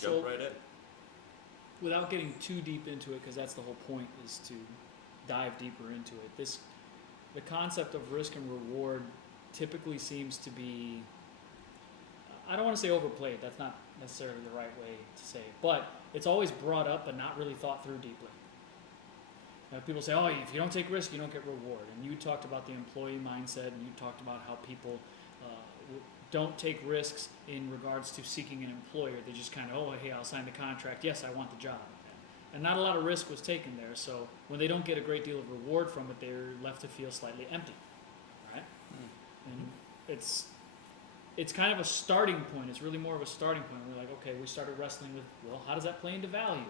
jump right in. Without getting too deep into it, because that's the whole point, is to dive deeper into it. The concept of risk and reward typically seems to be, I don't want to say overplayed, that's not necessarily the right way to say it, but it's always brought up but not really thought through deeply. People say, oh, if you don't take risk, you don't get reward. And you talked about the employee mindset, and you talked about how people don't take risks in regards to seeking an employer. They just kind of, oh, hey, I'll sign the contract. Yes, I want the job. And not a lot of risk was taken there. So when they don't get a great deal of reward from it, they're left to feel slightly empty, right? Mm-hmm. And it's kind of a starting point. It's really more of a starting point. We're like, okay, we started wrestling with, well, how does that play into value?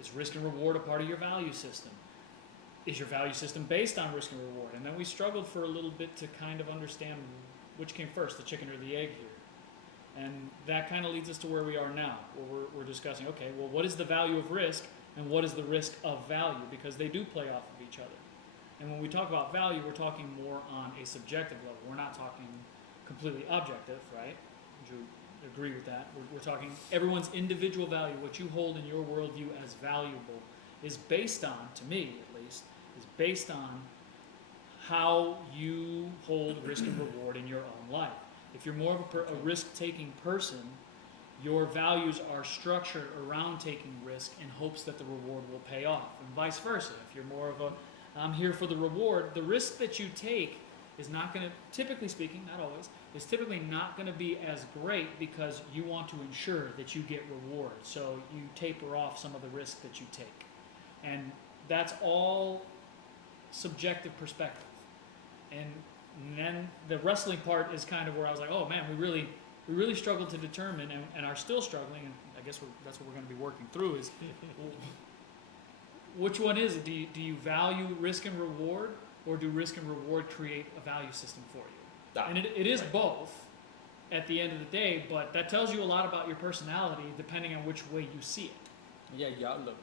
Is risk and reward a part of your value system? Is your value system based on risk and reward? And then we struggled for a little bit to kind of understand which came first, the chicken or the egg here. And that kind of leads us to where we are now, where we're discussing, okay, well, what is the value of risk and what is the risk of value? Because they do play off of each other. And when we talk about value, we're talking more on a subjective level. We're not talking completely objective, right? Would you agree with that? We're talking everyone's individual value, what you hold in your worldview as valuable, is based on, to me at least, is based on how you hold risk and reward in your own life. If you're more of a risk-taking person, your values are structured around taking risk in hopes that the reward will pay off, and vice versa. If you're more of a, I'm here for the reward, the risk that you take is not going to, typically speaking, not always, is typically not going to be as great because you want to ensure that you get reward. So you taper off some of the risk that you take. And that's all subjective perspective. And then the wrestling part is kind of where I was like, oh man, we really struggled to determine and are still struggling, and I guess that's what we're going to be working through is which one is it? Do you value risk and reward, or do risk and reward create a value system for you? And it is both at the end of the day, but that tells you a lot about your personality depending on which way you see it. Yeah, your outlook.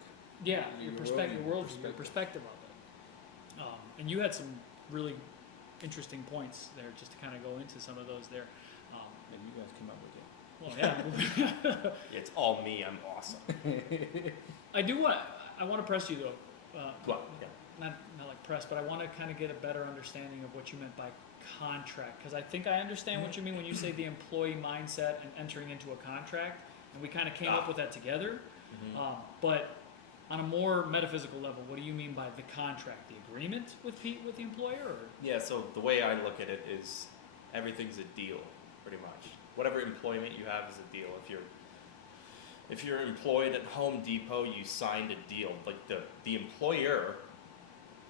Yeah, your perspective, your perspective of it. And you had some really interesting points there, just to kind of go into some of those there. And you guys came up with it. Well, yeah. It's all me. I'm awesome. I want to press you though. Well, yeah. Not like press, but I want to kind of get a better understanding of what you meant by contract, because I think I understand what you mean when you say the employee mindset and entering into a contract, and we kind of came up with that together. Mm-hmm. But on a more metaphysical level, what do you mean by the contract? The agreement with the employer? Or? Yeah, so the way I look at it is everything's a deal, pretty much. Whatever employment you have is a deal. If you're employed at Home Depot, you signed a deal. Like the employer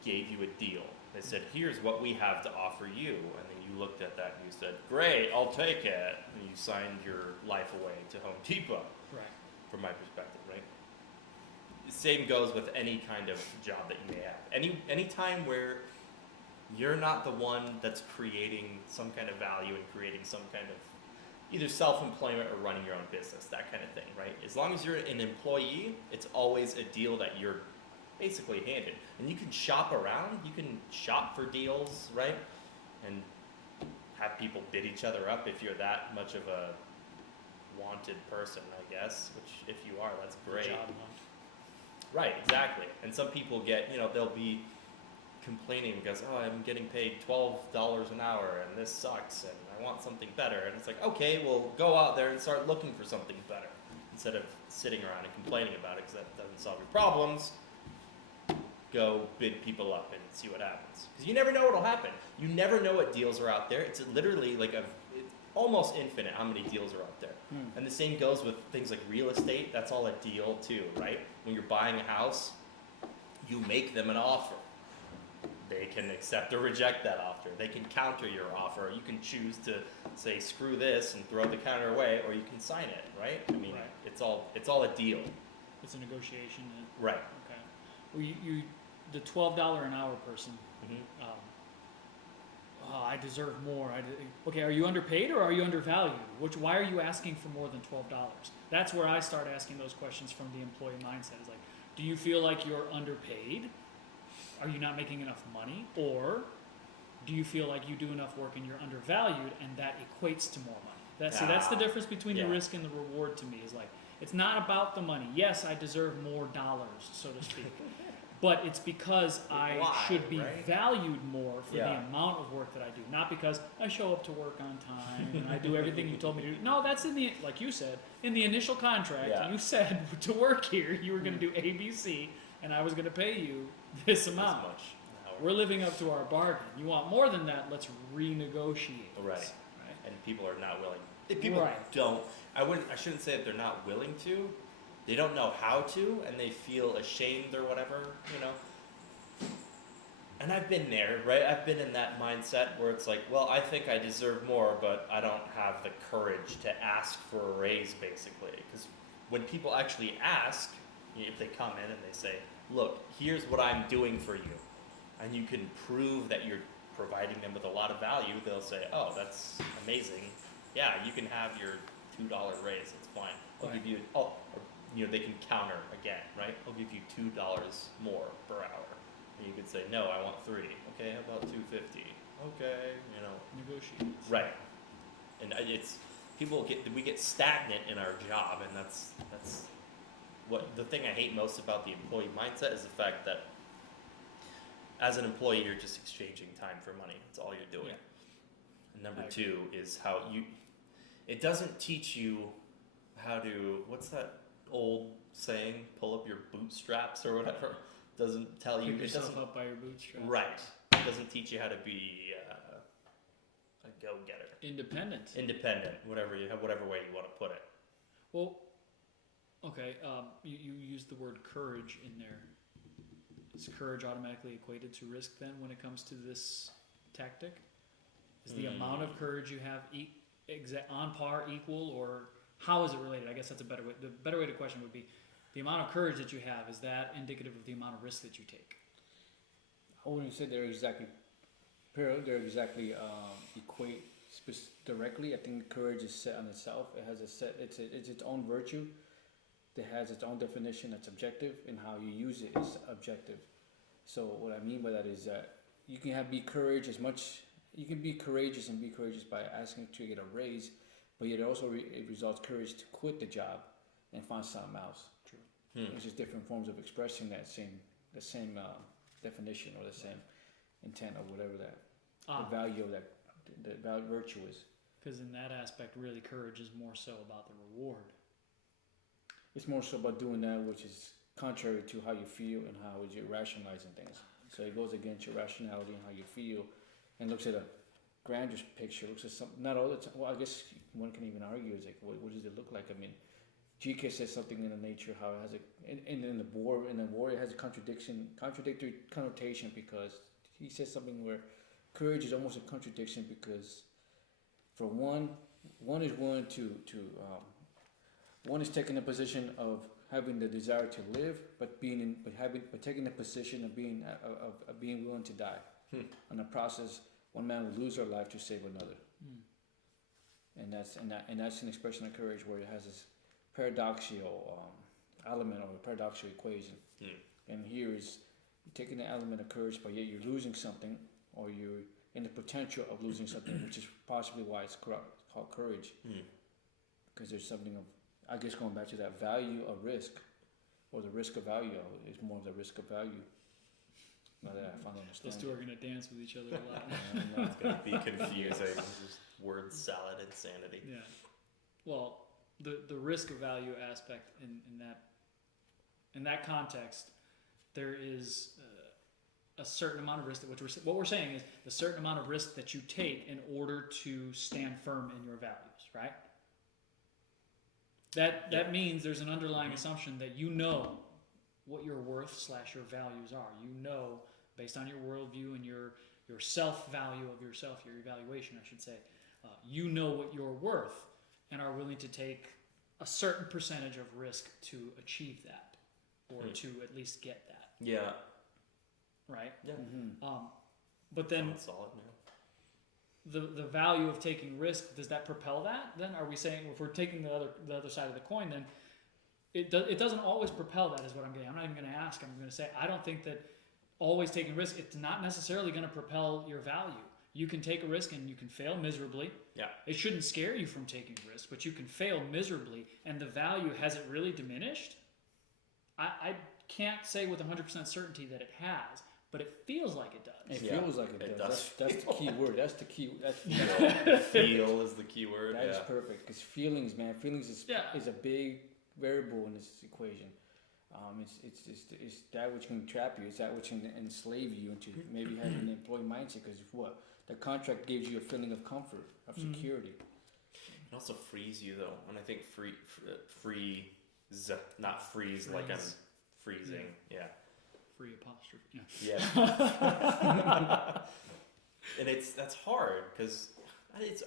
gave you a deal. They said, here's what we have to offer you. And then you looked at that and you said, great, I'll take it. And you signed your life away to Home Depot. Right. From my perspective, right? The same goes with any kind of job that you may have. Any time where you're not the one that's creating some kind of value and creating some kind of either self-employment or running your own business, that kind of thing, right? As long as you're an employee, it's always a deal that you're basically handed. And you can shop around, you can shop for deals, right? And have people bid each other up if you're that much of a wanted person, I guess, which if you are, that's great. Job hunt. Right, exactly. And some people get, they'll be complaining because, oh, I'm getting paid $12 an hour and this sucks and I want something better. And it's like, okay, well, go out there and start looking for something better instead of sitting around and complaining about it because that doesn't solve your problems. Go bid people up and see what happens. Because you never know what'll happen. You never know what deals are out there. It's literally like it's almost infinite how many deals are out there. And the same goes with things like real estate. That's all a deal too, right? When you're buying a house, you make them an offer. They can accept or reject that offer. They can counter your offer. You can choose to say screw this and throw the counter away, or you can sign it, right? I mean, right. It's all a deal. It's a negotiation. Right. Okay. Well, you the $12 an hour person. Mm-hmm. I deserve more. Okay, are you underpaid or are you undervalued? Why are you asking for more than $12? That's where I start asking those questions from the employee mindset. Is like, do you feel like you're underpaid? Are you not making enough money? Or do you feel like you do enough work and you're undervalued and that equates to more money? See, that's the difference between the risk and the reward to me. Is like, It's not about the money. Yes, I deserve more dollars, so to speak. But it's because I Why, should be right? valued more for the Yeah. amount of work that I do, not because I show up to work on time and I do everything you told me to do. No, that's in the, like you said, in the initial contract. Yeah. You said to work here, you were going to do A, B, C, and I was going to pay you this As amount. much an hour. We're living up to our bargain. You want more than that? Let's renegotiate. Right. Right. And people are not willing. People Right. don't. I shouldn't say that they're not willing to. They don't know how to, and they feel ashamed or whatever. You know. And I've been there, right? I've been in that mindset where it's like, well, I think I deserve more, but I don't have the courage to ask for a raise, basically. Because when people actually ask, if they come in and they say, look, here's what I'm doing for you, and you can prove that you're providing them with a lot of value, they'll say, oh, that's amazing. Yeah, you can have your $2 raise, it's fine. I'll give you, they can counter again, right? I'll give you $2 more per hour. And you could say, no, I want 3. Okay, how about 250? Okay, Negotiate. Right. And we get stagnant in our job, and that's what the thing I hate most about the employee mindset is the fact that as an employee, you're just exchanging time for money. That's all you're doing. Yeah. And number 2 is how it doesn't teach you how to, what's that old saying, pull up your bootstraps or whatever. Doesn't tell you. Pick It yourself doesn't. up by your bootstraps. Right. It doesn't teach you how to be a go-getter, Independent. independent, whatever way you want to put it. Well, okay. You used the word courage in there. Is courage automatically equated to risk then when it comes to this tactic? Is the amount of courage you have on par, equal, or how is it related? I guess that's a better way. The better way to question would be, the amount of courage that you have, is that indicative of the amount of risk that you take? I wouldn't say they're exactly parallel. They're exactly equate directly. I think courage is set on itself. It has it's its own virtue. That has its own definition that's objective, and how you use it is objective. So what I mean by that is that you can be courageous and be courageous by asking to get a raise, but yet also it results courage to quit the job and find something else. It's just different forms of expressing the same definition or the same intent of whatever the value of that virtue is. Because in that aspect, really, courage is more so about the reward. It's more so about doing that which is contrary to how you feel and how you're rationalizing things. So it goes against your rationality and how you feel, and looks at a grander picture. Looks at some, not all the time. Well, I guess one can even argue is like, what does it look like? I mean, GK says something in the nature how it has in the war it has a contradictory connotation, because he says something where courage is almost a contradiction, because for one is willing to one is taking the position of having the desire to live, but taking the position of being willing to die. In the process, one man will lose their life to save another. And that's an expression of courage where it has this paradoxical element or paradoxical equation. And here is you're taking the element of courage, but yet you're losing something, or you're in the potential of losing something, which is possibly why it's called courage. Because there's something of, I guess, going back to that value of risk, or the risk of value, is more of the risk of value. Now that I finally understand. Those two are going to dance with each other a lot. It's gonna be confusing. Just word salad insanity. Yeah. Well, the risk of value aspect in that context, there is a certain amount of risk what we're saying is the certain amount of risk that you take in order to stand firm in your values, right? That means there's an underlying assumption that you know what your worth / your values are. You know, based on your worldview and your self-value of yourself, your evaluation, I should say, you know what you're worth and are willing to take a certain percentage of risk to achieve that, or to at least get that. Yeah. Right? Yeah. But then Sounds solid, man. the value of taking risk, does that propel that? Then are we saying, if we're taking the other side of the coin, then it doesn't always propel that, is what I'm getting. I'm not even going to ask. I'm going to say I don't think that always taking risk, it's not necessarily going to propel your value. You can take a risk and you can fail miserably. Yeah. It shouldn't scare you from taking risks, but you can fail miserably, and the value, has it really diminished? I can't say with 100% certainty that it has, but it feels like it does. It Yeah, feels like it it does. does That's the key word. That's the key. That's Feel is the key word. That is Yeah. perfect. Because feelings, man, feelings is a big variable in this equation. It's that which can trap you. It's that which can enslave you into maybe having an employee mindset. Because what the contract gives you a feeling of comfort, of security. It also frees you though, and I think freeze, not freeze like I'm freezing. Yeah. Free apostrophe. Yeah. And that's hard because it's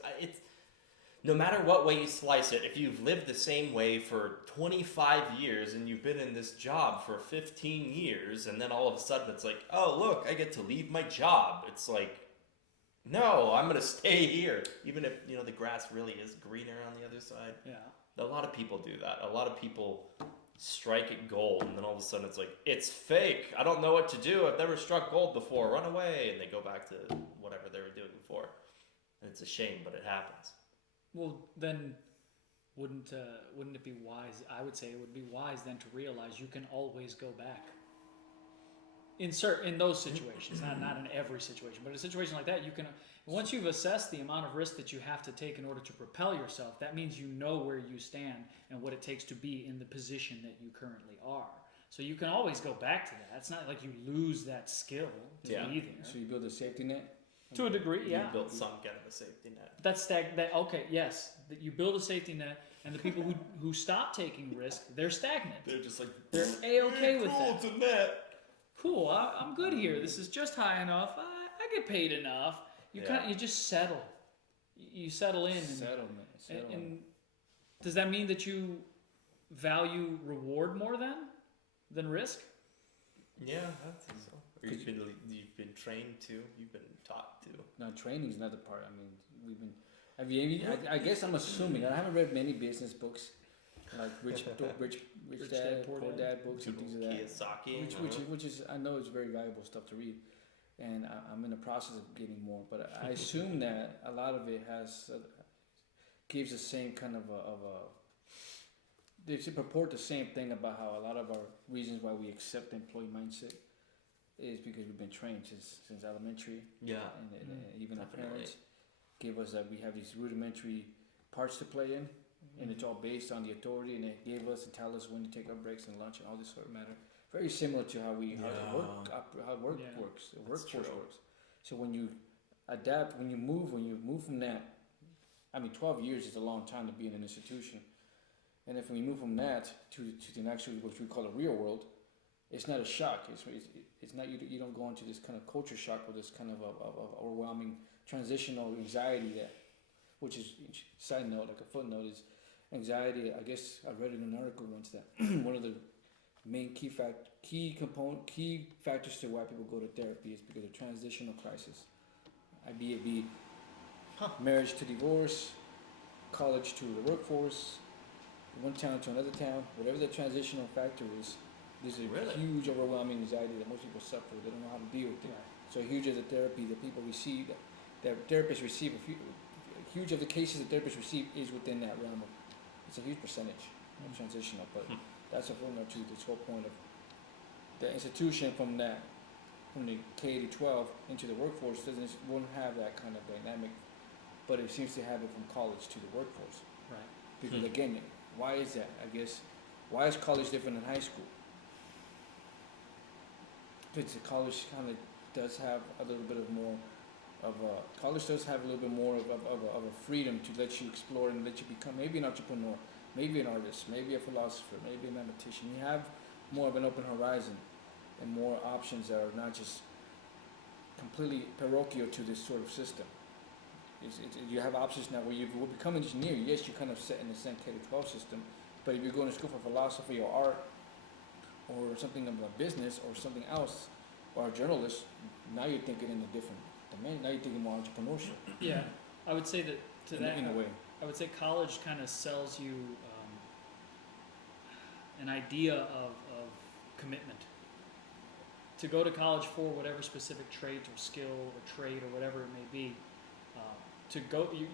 no matter what way you slice it, if you've lived the same way for 25 years and you've been in this job for 15 years, and then all of a sudden it's like, oh look, I get to leave my job. It's like, no, I'm gonna stay here, even if the grass really is greener on the other side. Yeah. A lot of people do that. A lot of people strike it gold, and then all of a sudden it's like, it's fake. I don't know what to do. I've never struck gold before. Run away, and they go back to whatever they were doing before. And it's a shame, but it happens. Well, then, wouldn't it be wise? I would say it would be wise then to realize you can always go back. In those situations, not in every situation, but in a situation like that, you can. Once you've assessed the amount of risk that you have to take in order to propel yourself, that means you know where you stand and what it takes to be in the position that you currently are. So you can always go back to that. It's not like you lose that skill to be there. So you build a safety net. To a degree, yeah. You built some kind of a safety net. Okay, yes. That you build a safety net, and the people who stop taking risk, they're stagnant. They're just like, They're A-okay with cool, that. it's a net. Cool, I'm good here. This is just high enough. I get paid enough. You just settle. You settle in. And does that mean that you value reward more than risk? Yeah, I think so. Or you've been trained to. You've been taught to. No, training is another part. I mean, we've been. Have you? I guess I'm assuming. I haven't read many business books, like Rich Dad, Poor Dad books and things of that. Kiyosaki, which is I know it's very valuable stuff to read, and I'm in the process of getting more. But I assume that a lot of it gives the same kind of a. They should purport the same thing about how a lot of our reasons why we accept the employee mindset is because we've been trained since elementary. Yeah. And even definitely. our parents give us that we have these rudimentary parts to play in, and it's all based on the authority, and they gave us and tell us when to take our breaks and lunch and all this sort of matter. Very similar to how work works, the workforce works. So when you adapt, when you move from that, 12 years is a long time to be in an institution. And if we move from that to the next, what we call the real world, it's not a shock. It's not you don't go into this kind of culture shock or this kind of overwhelming transitional anxiety which is side note, like a footnote, is anxiety. I guess I read in an article once that one of the main key factors to why people go to therapy is because of transitional crisis. Be it marriage to divorce, college to the workforce, one town to another town, whatever the transitional factor is. There's a huge overwhelming anxiety that most people suffer. They don't know how to deal with it. Right. So huge of the therapy that people receive, that therapists receive, huge of the cases that therapists receive is within that realm. It's a huge percentage of transitional, but that's a whole nother to this whole point of the institution from the K to 12 into the workforce won't have that kind of dynamic, but it seems to have it from college to the workforce. Right. Because again, why is that? I guess why is college different than high school? Because the college kind of does have a little bit more of a freedom to let you explore and let you become maybe an entrepreneur, maybe an artist, maybe a philosopher, maybe a mathematician. You have more of an open horizon and more options that are not just completely parochial to this sort of system. You have options now where you will become an engineer. Yes, you're kind of set in the same K-12 system, but if you're going to school for philosophy or art or something about business or something else, or a journalist, now you're thinking in a different domain. Now you're thinking more entrepreneurship. Yeah, I would say that in a way. I would say college kind of sells you an idea of commitment to go to college for whatever specific trait or skill or trade or whatever it may be,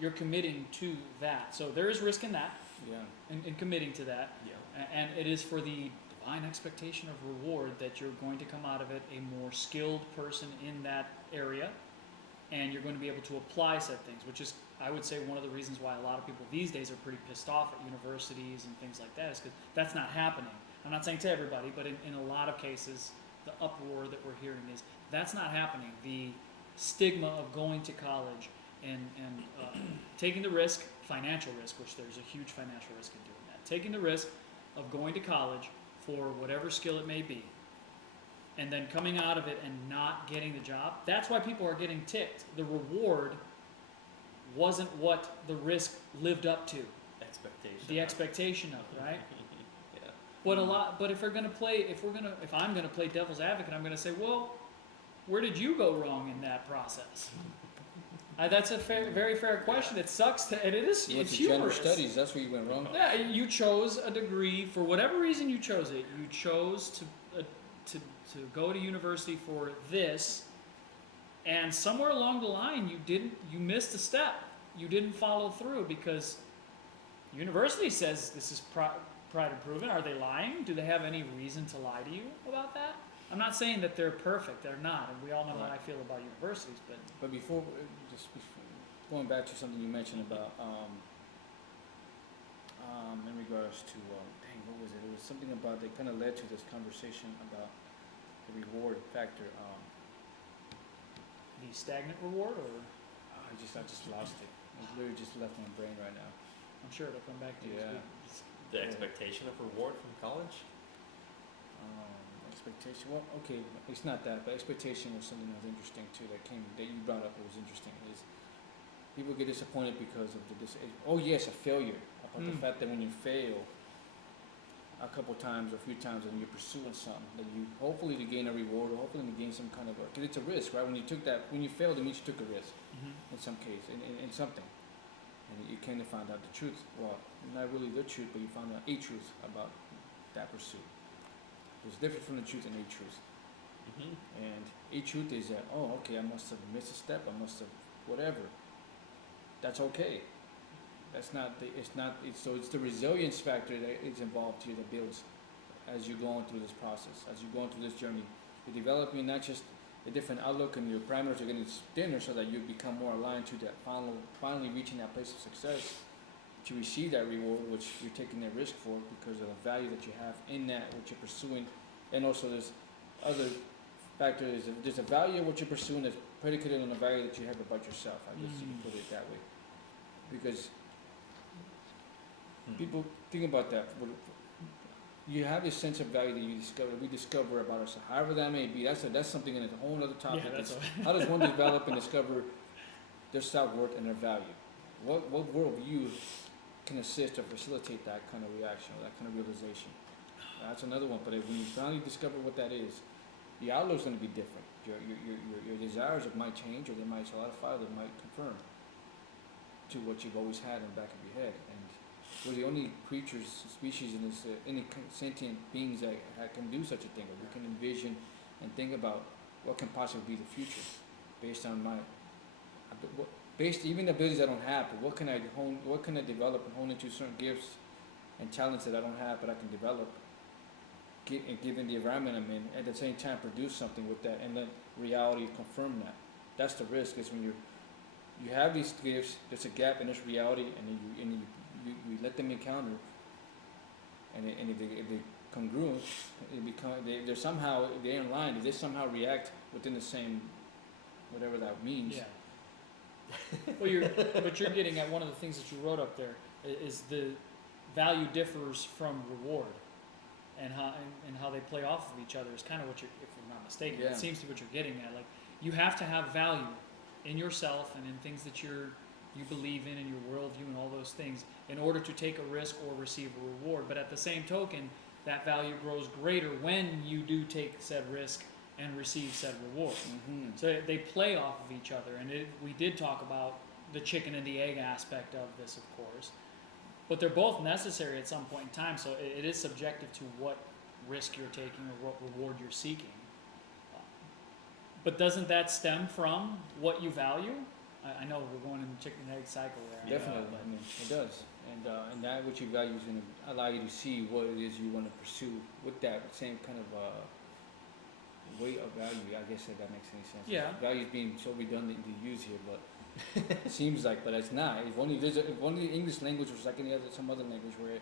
you're committing to that. So there is risk in that, Yeah. in committing to that. Yeah. And it is for the divine expectation of reward that you're going to come out of it a more skilled person in that area, and you're going to be able to apply said things, which is, I would say, one of the reasons why a lot of people these days are pretty pissed off at universities and things like that, is because that's not happening. I'm not saying to everybody, but in a lot of cases, the uproar that we're hearing is that's not happening. The stigma of going to college and taking the risk, financial risk, which there's a huge financial risk in doing that, taking the risk of going to college for whatever skill it may be, and then coming out of it and not getting the job, that's why people are getting ticked. The reward wasn't what the risk lived up to. Expectation. The expectation of it, right? Yeah. But if I'm gonna play devil's advocate, I'm gonna say, well, where did you go wrong in that process? That's a very fair question. It sucks and it is. You went It's to general humorous. studies. That's where you went wrong. Yeah, you chose a degree for whatever reason you chose it. You chose to go to university for this, and somewhere along the line you missed a step. You didn't follow through because university says this is pride and proven. Are they lying? Do they have any reason to lie to you about that? I'm not saying that they're perfect. They're not, and we all know how I feel about universities. But Before going back to something you mentioned about in regards to what was it? It was something about that kind of led to this conversation about the reward factor. the stagnant reward, or I just lost it. It literally just left my brain right now. I'm sure it'll come back to you. Yeah. The expectation of reward from college. Expectation. Well, okay, it's not that, but expectation was something that was interesting too. That you brought up. It was interesting. Is people get disappointed because of a failure. About the fact that when you fail a couple times or a few times and you're pursuing something, that you hopefully to gain a reward or hopefully to gain some kind of because it's a risk, right? When you failed, it means you took a risk in some case, in something, and you came to find out the truth. Well, not really the truth, but you found out a truth about that pursuit. It's different from the truth and a truth. And a truth is that, I must have missed a step, I must have whatever. That's okay. It's the resilience factor that is involved here that builds as you're going through this process, as you're going through this journey. You're developing not just a different outlook, and your parameters are getting thinner so that you become more aligned to that finally reaching that place of success, to receive that reward, which you're taking that risk for because of the value that you have in that, what you're pursuing. And also there's other factors. There's a value of what you're pursuing that's predicated on the value that you have about yourself. I guess you can put it that way. Because people think about that. You have this sense of value that we discover about ourselves. However that may be, that's something in a whole other topic. Yeah, How does one develop and discover their self-worth and their value? What worldview can assist or facilitate that kind of reaction or that kind of realization? That's another one. But when you finally discover what that is, the outlook's going to be different. Your desires might change, or they might solidify, or they might confirm to what you've always had in the back of your head. And we're the only creatures, species in this, any sentient beings that can do such a thing. Or we can envision and think about what can possibly be the future, based on even the abilities I don't have. But what can I develop and hone into certain gifts and talents that I don't have, but I can develop, given the environment I'm in. At the same time, produce something with that, and let reality confirm that. That's the risk. Is when you have these gifts, there's a gap in this reality, and then you let them encounter, and if they congruent, they're in line. If they somehow react within the same, whatever that means. yeah. Well, but you're getting at one of the things that you wrote up there is the value differs from reward, and how they play off of each other is kind of what you're, if I'm not mistaken, Yeah. it seems to be what you're getting at. Like, you have to have value in yourself and in things that you believe in your worldview and all those things in order to take a risk or receive a reward. But at the same token, that value grows greater when you do take said risk and receive said reward. So they play off of each other. And we did talk about the chicken and the egg aspect of this, of course. But they're both necessary at some point in time. So it is subjective to what risk you're taking or what reward you're seeking. But doesn't that stem from what you value? I know we're going in the chicken and egg cycle there. Definitely, I mean, it does. And that what you value is going to allow you to see what it is you want to pursue with that same kind of weight of value. I guess if that makes any sense. Yeah. Value is being so redundant to use here, but it seems like, but it's not. If only the English language was like some other language where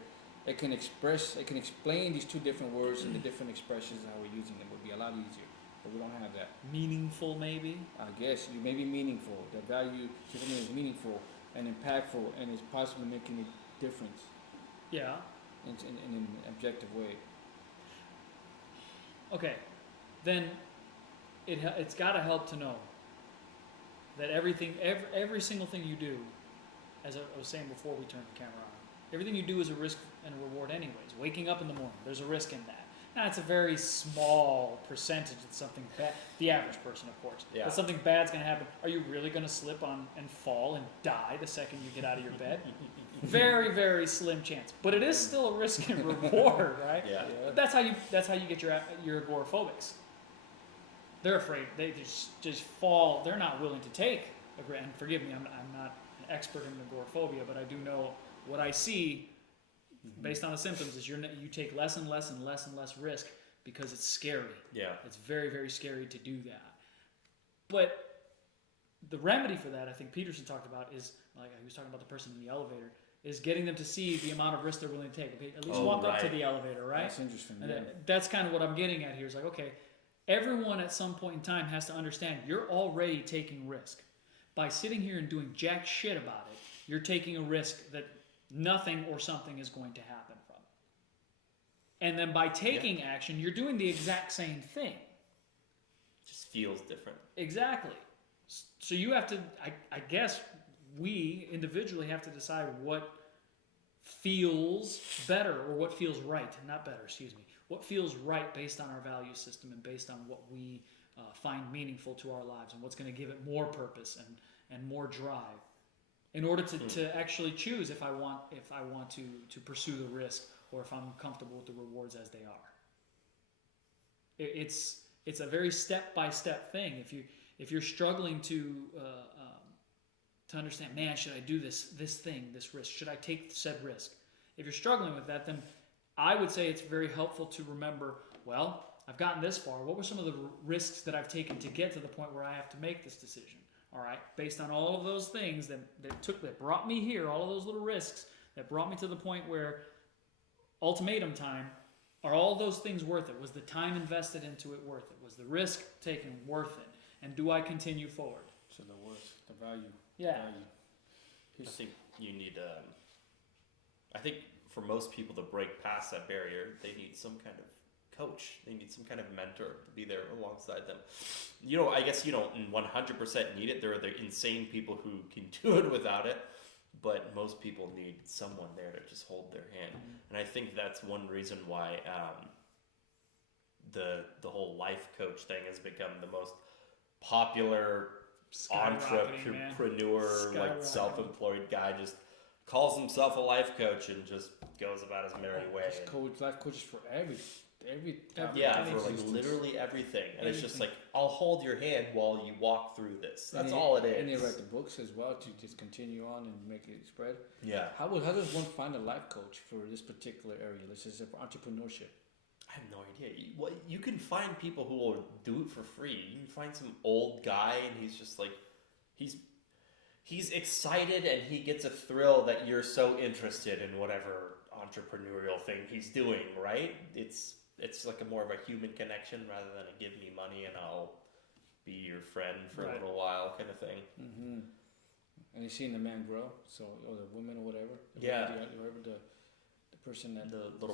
it can explain these two different words and the different expressions and how we're using them, would be a lot easier. But we don't have that. Meaningful, maybe? I guess you may be meaningful. That value to something is meaningful and impactful and is possibly making a difference Yeah. in an objective way. Okay. Then it's got to help to know that every single thing you do, as I was saying before we turned the camera on, everything you do is a risk and a reward anyways. Waking up in the morning, there's a risk in that. Now, it's a very small percentage of something bad. The average person, of course. Yeah. But something bad's going to happen. Are you really going to slip on and fall and die the second you get out of your bed? Very, very slim chance. But it is still a risk and reward, right? Yeah. That's how you get your agoraphobics. They're afraid. They just fall. They're not willing to take. And forgive me, I'm not an expert in agoraphobia, but I do know what I see based on the symptoms is you take less and less and less and less risk because it's scary. Yeah. It's very, very scary to do that. But the remedy for that, I think Peterson talked about, is like he was talking about the person in the elevator, is getting them to see the amount of risk they're willing to take. Okay, at least walk up to the elevator, right? That's interesting. And Yeah. that's kind of what I'm getting at here. Is like, okay, everyone at some point in time has to understand you're already taking risk. By sitting here and doing jack shit about it, you're taking a risk that nothing or something is going to happen from. And then by taking action, you're doing the exact same thing. Just feels different. Exactly. So you have to, I guess we individually have to decide what feels better or what feels right. Not better, excuse me. What feels right based on our value system and based on what we find meaningful to our lives and what's going to give it more purpose and more drive. In order to actually choose if I want to pursue the risk or if I'm comfortable with the rewards as they are. It's a very step-by-step thing. If you're struggling to understand, man, should I do this risk? Should I take said risk? If you're struggling with that, then I would say it's very helpful to remember, well, I've gotten this far. What were some of the risks that I've taken to get to the point where I have to make this decision? All right, based on all of those things that brought me here, all of those little risks that brought me to the point where ultimatum time, are all those things worth it? Was the time invested into it worth it? Was the risk taken worth it? And do I continue forward? So the worth, the value. Yeah. I think you need. I think for most people to break past that barrier, they need some kind of coach. They need some kind of mentor to be there alongside them. I guess you don't 100% need it. There are the insane people who can do it without it, but most people need someone there to just hold their hand. And I think that's one reason why the whole life coach thing has become the most popular entrepreneur, like self-employed guy just calls himself a life coach and just goes about his merry way. Life coaches for every for like literally everything. And it's just like, I'll hold your hand while you walk through this. That's all it is. And they write the books as well to just continue on and make it spread. Yeah. How does one find a life coach for this particular area? Let's just say for entrepreneurship. I have no idea. You can find people who will do it for free. You can find some old guy and he's just like, he's excited and he gets a thrill that you're so interested in whatever entrepreneurial thing he's doing, right? It's like a more of a human connection rather than a give me money and I'll be your friend for a little while kind of thing. Mm-hmm. And you're seeing the man grow, or the woman or whatever. Whoever the person that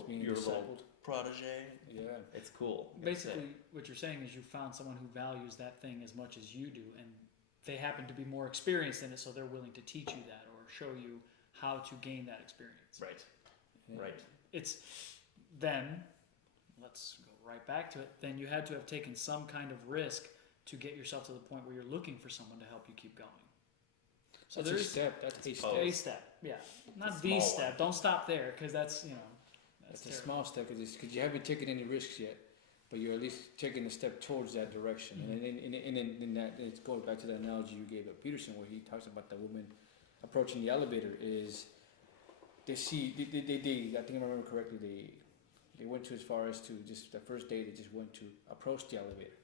your little protege. Yeah, it's cool. Basically, what you're saying is you found someone who values that thing as much as you do, and they happen to be more experienced in it, so they're willing to teach you that or show you how to gain that experience. Right. Yeah. Right. It's then, let's go right back to it, then you had to have taken some kind of risk to get yourself to the point where you're looking for someone to help you keep going. So that's there's a step. That's a step. A step, yeah. Not the step. One. Don't stop there, because that's, That's a small step, because you haven't taken any risks yet. but you're at least taking a step towards that direction. And in that, it goes back to the analogy you gave at Peterson, where he talks about the woman approaching the elevator. Is they see they I think I remember correctly, they went to as far as to just the first day they just went to approach the elevator,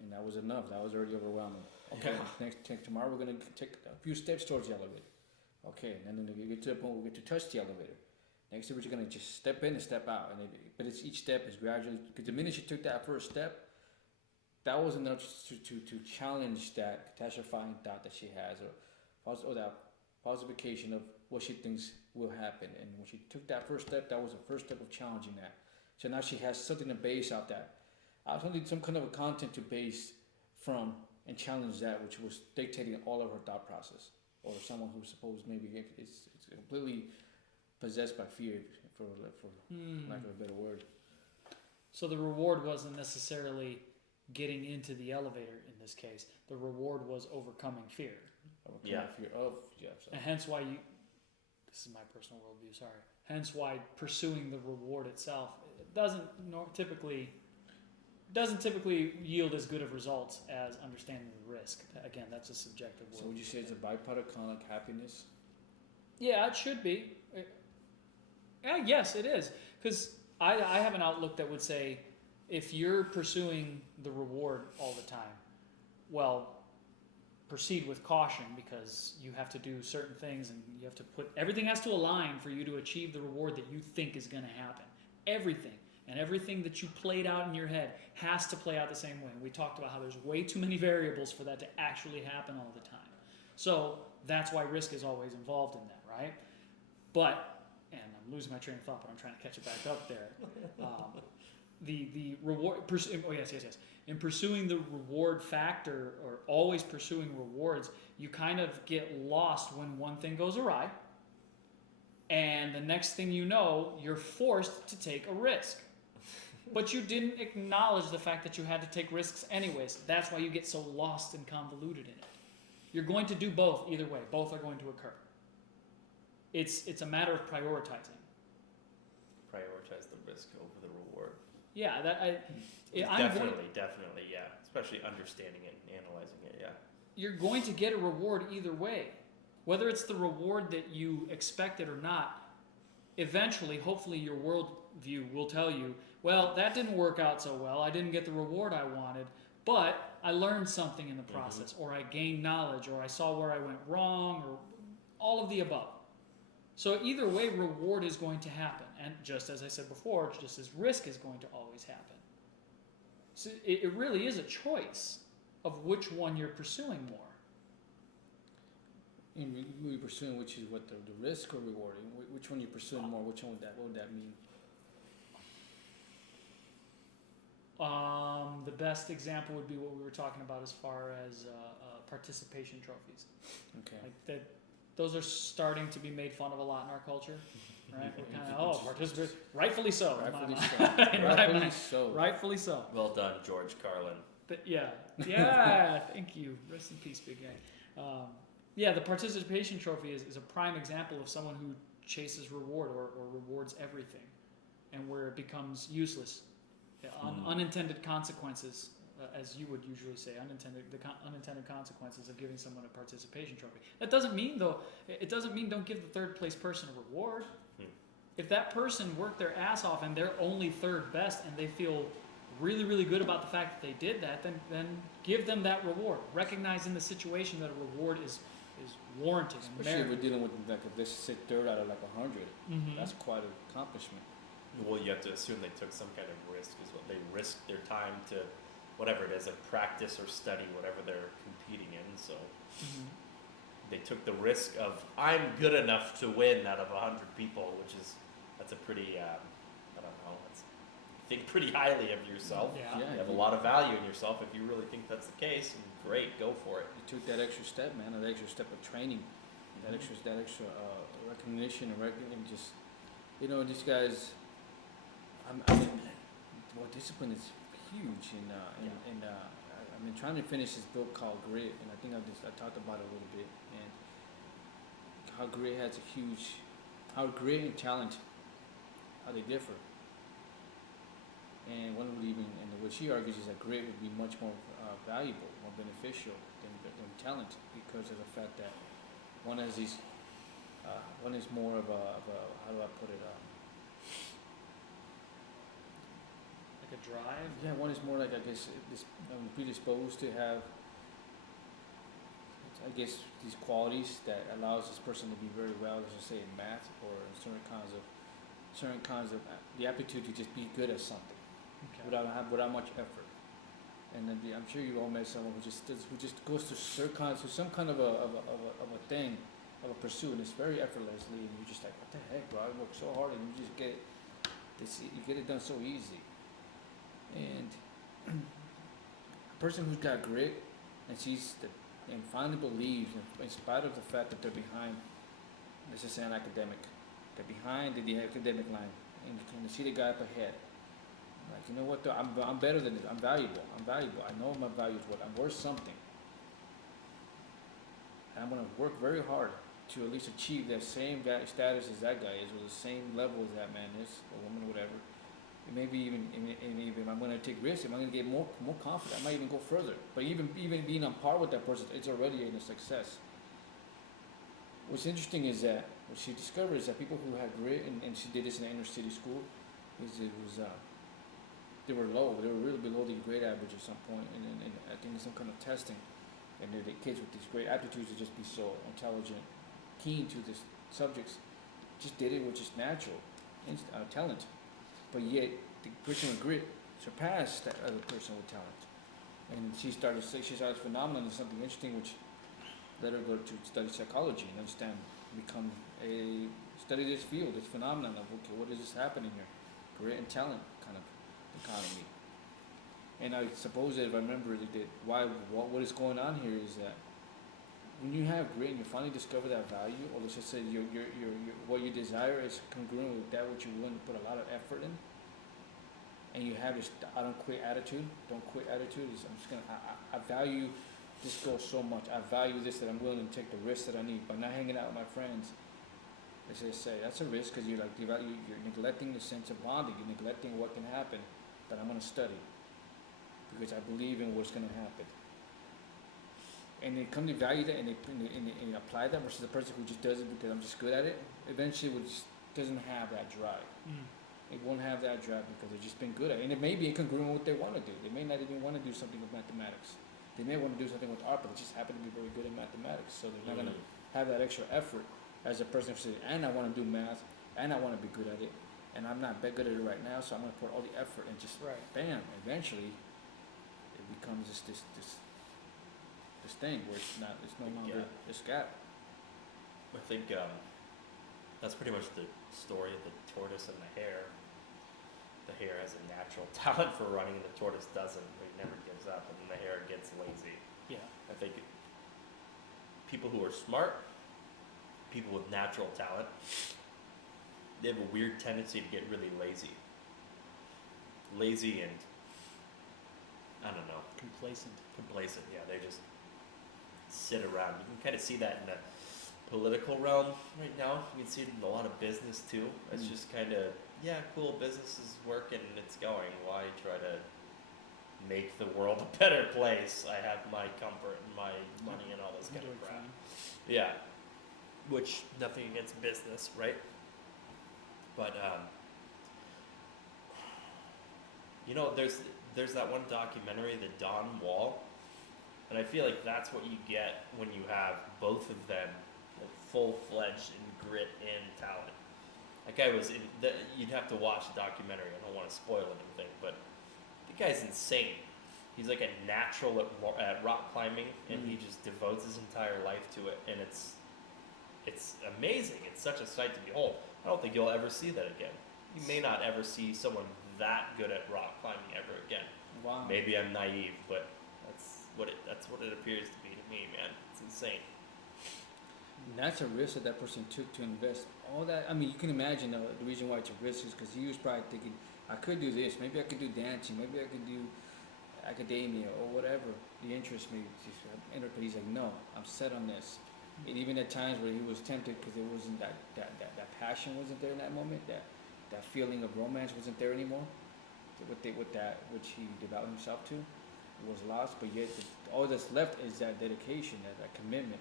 and that was enough. That was already overwhelming. Okay, next tomorrow we're gonna take a few steps towards the elevator. Okay, and then we get to the point where we get to touch the elevator. Next we're just gonna just step in and step out, but it's each step is gradually. Because the minute she took that first step, that was enough to challenge that catastrophizing thought that she has, or that falsification of what she thinks will happen. And when she took that first step, that was the first step of challenging that. So now she has something to base out that, some kind of a content to base from and challenge that, which was dictating all of her thought process. Or someone who's supposed maybe it's completely possessed by fear, for lack of a better word. So the reward wasn't necessarily getting into the elevator in this case. The reward was overcoming fear. Fear of, and hence why this is my personal worldview, sorry. Hence why pursuing the reward itself doesn't typically yield as good of results as understanding the risk. Again, that's a subjective worldview. So would you say it's a byproduct, kind of like happiness? Yeah, it should be. Yes, it is. Because I have an outlook that would say, if you're pursuing the reward all the time, well, proceed with caution, because you have to do certain things and you have to everything has to align for you to achieve the reward that you think is going to happen. Everything. And everything that you played out in your head has to play out the same way. And we talked about how there's way too many variables for that to actually happen all the time. So that's why risk is always involved in that, right? But, and I'm losing my train of thought, but I'm trying to catch it back up there. The reward, yes. In pursuing the reward factor, or always pursuing rewards, you kind of get lost when one thing goes awry. And the next thing you know, you're forced to take a risk. But you didn't acknowledge the fact that you had to take risks anyways. That's why you get so lost and convoluted in it. You're going to do both either way. Both are going to occur. It's a matter of prioritizing. Prioritize the risk over the reward. Yeah, Definitely, yeah. Especially understanding it and analyzing it, yeah. You're going to get a reward either way. Whether it's the reward that you expected or not, eventually, hopefully your worldview will tell you, well, that didn't work out so well. I didn't get the reward I wanted, but I learned something in the process, or I gained knowledge, or I saw where I went wrong, or all of the above. So either way, reward is going to happen. And just as I said before, just as risk is going to always happen. So it really is a choice of which one you're pursuing more. And we pursuing which is what the risk or rewarding? Which one you're pursuing more? Which one what would that mean? The best example would be what we were talking about as far as participation trophies. Okay. Like that, those are starting to be made fun of a lot in our culture, right? We're kind of participate, rightfully so. Rightfully so. Well done, George Carlin. But yeah, thank you. Rest in peace, big guy. The participation trophy is a prime example of someone who chases reward or rewards everything, and where it becomes useless. Unintended consequences, as you would usually say, unintended consequences of giving someone a participation trophy. That doesn't mean, though, don't give the third place person a reward. If that person worked their ass off and they're only third best and they feel really, really good about the fact that they did that, then give them that reward. Recognizing the situation that a reward is warranted. Especially if we're dealing with, like, if they sit third out of like 100, that's quite an accomplishment. Well, you have to assume they took some kind of risk, is what they risked their time to, whatever it is, like practice or study, whatever they're competing in. So they took the risk of, I'm good enough to win out of 100 people, that's a pretty, think pretty highly of yourself. Yeah. You have a lot of value in yourself if you really think that's the case. And great, go for it. You took that extra step, man, that extra step of training, that extra recognition and just, these guys. Discipline is huge, and I've been trying to finish this book called Grit, and I think I talked about it a little bit, and how grit and talent, how they differ, and one would even what she argues is that grit would be much more valuable, more beneficial than talent because of the fact that one has these, one is more of a how do I put it? Like a drive. Yeah, one is more like I guess this predisposed to have, I guess, these qualities that allows this person to be very well, let's just say in math or in certain kinds of the aptitude to just be good at something Okay. without much effort. And then I'm sure you all met someone who just goes to some kind of a thing, of a pursuit, and it's very effortlessly, and you're just like, what the heck, bro? I work so hard, and you just get you get it done so easy. And a person who's got grit and and finally believes, in spite of the fact that they're behind, let's just say an academic, they're behind the academic line, and you can see the guy up ahead. Like, you know what, though? I'm better than this. I'm valuable. I know my value is what I'm worth something. And I'm going to work very hard to at least achieve that same status as that guy is, or the same level as that man is, or woman, whatever. And maybe even if I'm going to take risks, if I'm going to get more confident, I might even go further. But even being on par with that person, it's already a success. What's interesting is that what she discovered is that people who had grit, and she did this in an inner city school, they were low. They were really below the grade average at some point, and I think in some kind of testing. And the kids with these great aptitudes to just be so intelligent, keen to these subjects, just did it with just natural talent. But yet, the person with grit surpassed that other person with talent. And she saw this phenomenon as something interesting, which let her go to study psychology and study this field, this phenomenon of, okay, what is this happening here? Grit and talent kind of economy. And I suppose that if I remember that what is going on here is that when you have grit and you finally discover that value, or let's just say your what you desire is congruent with that which you're willing to put a lot of effort in, and you have this I don't quit attitude, I value this goal so much. I value this that I'm willing to take the risks that I need by not hanging out with my friends. As they say, that's a risk because you're neglecting the sense of bonding. You're neglecting what can happen, that I'm going to study because I believe in what's going to happen. And they come to value that and they apply that versus the person who just does it because I'm just good at it. Eventually, doesn't have that drive. It won't have that drive because they've just been good at it. And it may be incongruent with what they want to do. They may not even want to do something with mathematics. They may want to do something with art, but they just happen to be very good at mathematics. So they're not going to have that extra effort as a person who says, and I want to do math, and I want to be good at it, and I'm not good at it right now, so I'm going to put all the effort and just bam. Eventually, it becomes this thing where it's no longer this gap. I think that's pretty much the story of the tortoise and the hare. The hare has a natural talent for running, and the tortoise doesn't. But he never gives up, and then the hare gets lazy. Yeah. I think people who are smart, people with natural talent, they have a weird tendency to get really lazy. Lazy and, I don't know. Complacent, yeah. They just sit around. You can kind of see that in the political realm right now. You can see it in a lot of business too. It's just kind of, cool, business is working, it's going. Why try to make the world a better place? I have my comfort and my money and all this kind of crap. Yeah. Which, nothing against business, right? But, there's that one documentary, The Dawn Wall, and I feel like that's what you get when you have both of them like full-fledged in grit and talent. That guy you'd have to watch the documentary, I don't want to spoil anything, but the guy's insane. He's like a natural at rock climbing, and he just devotes his entire life to it, and it's amazing. It's such a sight to behold. I don't think you'll ever see that again. You may not ever see someone that good at rock climbing ever again. Wow. Maybe I'm naive, but that's what it appears to be to me, man. It's insane. And that's a risk that person took to invest all that. I mean, you can imagine the reason why it's a risk is because he was probably thinking, I could do this. Maybe I could do dancing. Maybe I could do academia or whatever the interest may be. But he's like, no, I'm set on this. And even at times where he was tempted because it wasn't that passion wasn't there in that moment, that feeling of romance wasn't there anymore. which he devoted himself to was lost, but yet all that's left is that dedication, that commitment,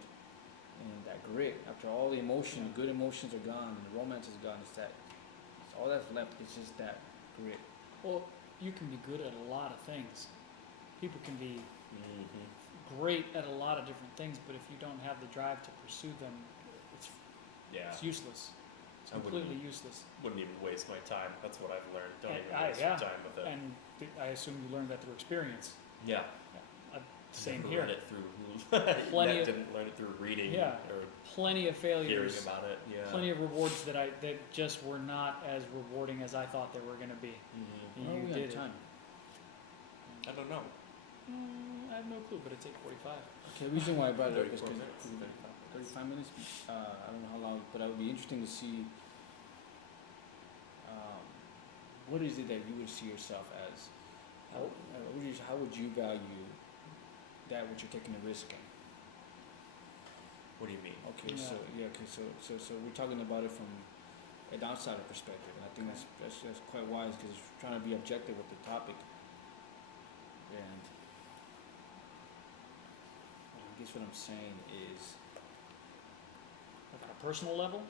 and that grit. After all the emotion, the good emotions are gone, and the romance is gone. It's all that's left is just that grit. Well, you can be good at a lot of things. People can be Mm-hmm. great at a lot of different things, but if you don't have the drive to pursue them, Yeah. it's useless. It's I wouldn't- completely useless. Wouldn't even waste my time. That's what I've learned. Don't And even I- waste yeah. your time with it. And I assume you learned that through experience. Yeah. Same Never here. read it through. Plenty of- didn't learn it through reading Yeah. or Plenty of hearing failures. about it. Yeah. Plenty of rewards that just were not as rewarding as I thought they were going to be. Mhm. And Oh, you we did have it. time. I don't know. I have no clue, but it's 8:45. Okay, the reason why I brought it up is 34 because minutes. 35 minutes. I don't know how long, but it would be interesting to see. What is it that you would see yourself as? How would you value that which you're taking a risk in? What do you mean? Okay, Yeah. so we're talking about it from an outsider perspective, and I think that's quite wise because it's trying to be objective with the topic. And I guess what I'm saying is, Like on a personal level,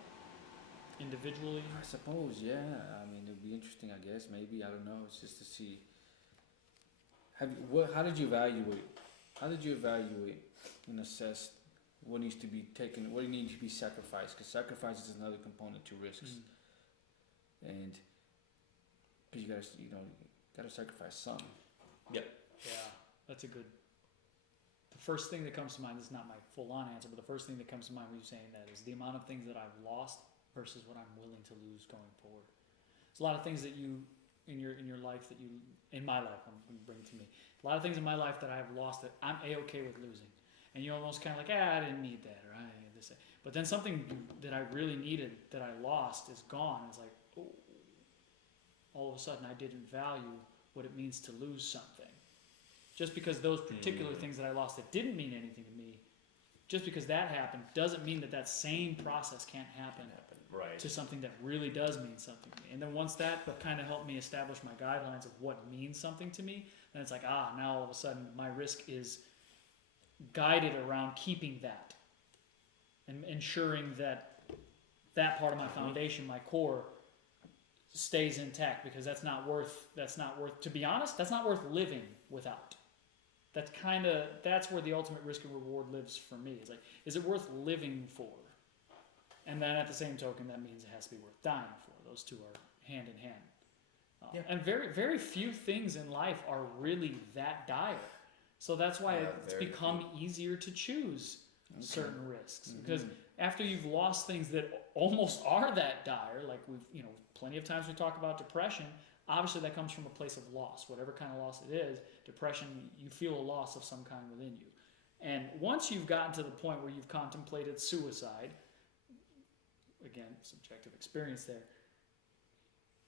individually. I suppose, yeah. I mean, it'd be interesting. I guess maybe I don't know. It's just to see. How did you evaluate? How did you evaluate and assess what needs to be taken? What needs to be sacrificed? Because sacrifice is another component to risks, and because you gotta sacrifice some. Yeah, that's a good. The first thing that comes to mind, this is not my full-on answer, but the first thing that comes to mind when you're saying that is the amount of things that I've lost versus what I'm willing to lose going forward. There's a lot of things that you in your life that you in my life, I'm going to bring it to me. A lot of things in my life that I have lost that I'm a-okay with losing, and you're almost kind of like, I didn't need that, or I this. But then something that I really needed that I lost is gone. It's like, oh, all of a sudden I didn't value what it means to lose something. Just because those particular things that I lost that didn't mean anything to me, just because that happened doesn't mean that same process can't happen Right. to something that really does mean something to me. And then once that kind of helped me establish my guidelines of what means something to me, then it's like, now all of a sudden my risk is guided around keeping that and ensuring that part of my foundation, my core, stays intact, because that's not worth, to be honest, that's not worth living without. That's where the ultimate risk and reward lives for me. It's like, is it worth living for? And then at the same token, that means it has to be worth dying for. Those two are hand in hand. Yeah. And very, very few things in life are really that dire. So that's why it's become easier to choose certain risks. Because after you've lost things that almost are that dire, like plenty of times we talk about depression, obviously that comes from a place of loss. Whatever kind of loss it is, depression, you feel a loss of some kind within you. And once you've gotten to the point where you've contemplated suicide, again, subjective experience there,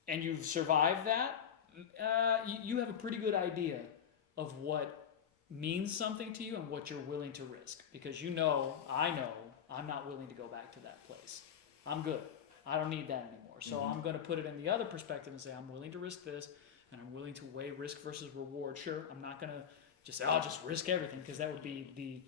and you've survived that, you have a pretty good idea of what means something to you and what you're willing to risk. Because I know, I'm not willing to go back to that place. I'm good. I don't need that anymore. So I'm going to put it in the other perspective and say, I'm willing to risk this, and I'm willing to weigh risk versus reward. Sure, I'm not going to just say, I'll just risk everything, because that would be the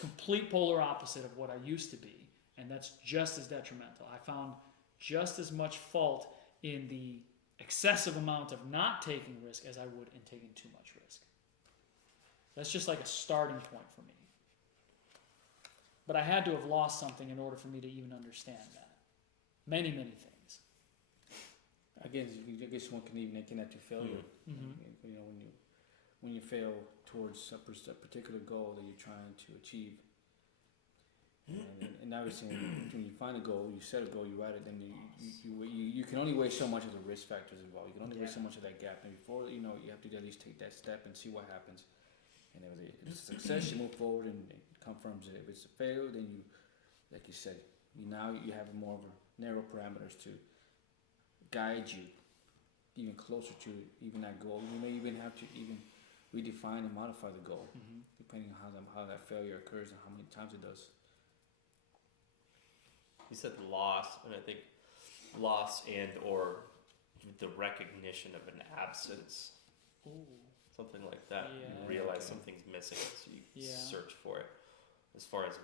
complete polar opposite of what I used to be. And that's just as detrimental. I found just as much fault in the excessive amount of not taking risk as I would in taking too much risk. That's just like a starting point for me. But I had to have lost something in order for me to even understand that. Many, many things. I guess one can even connect to failure. When you fail towards a particular goal that you're trying to achieve. And obviously, when you find a goal, you set a goal, you write it, then you can only weigh so much of the risk factors involved. You can only weigh so much of that gap. And before you have to at least take that step and see what happens. And if it's a success, you move forward and it confirms it. If it's a failure, then you, like you said, you have more of a narrow parameters to guide you even closer to even that goal. You may even have to even redefine and modify the goal depending on how that failure occurs and how many times it does. You said loss, and I think loss and or the recognition of an absence, Ooh. something like that. Yeah. You realize Okay. something's missing, so you Yeah. search for it. As far as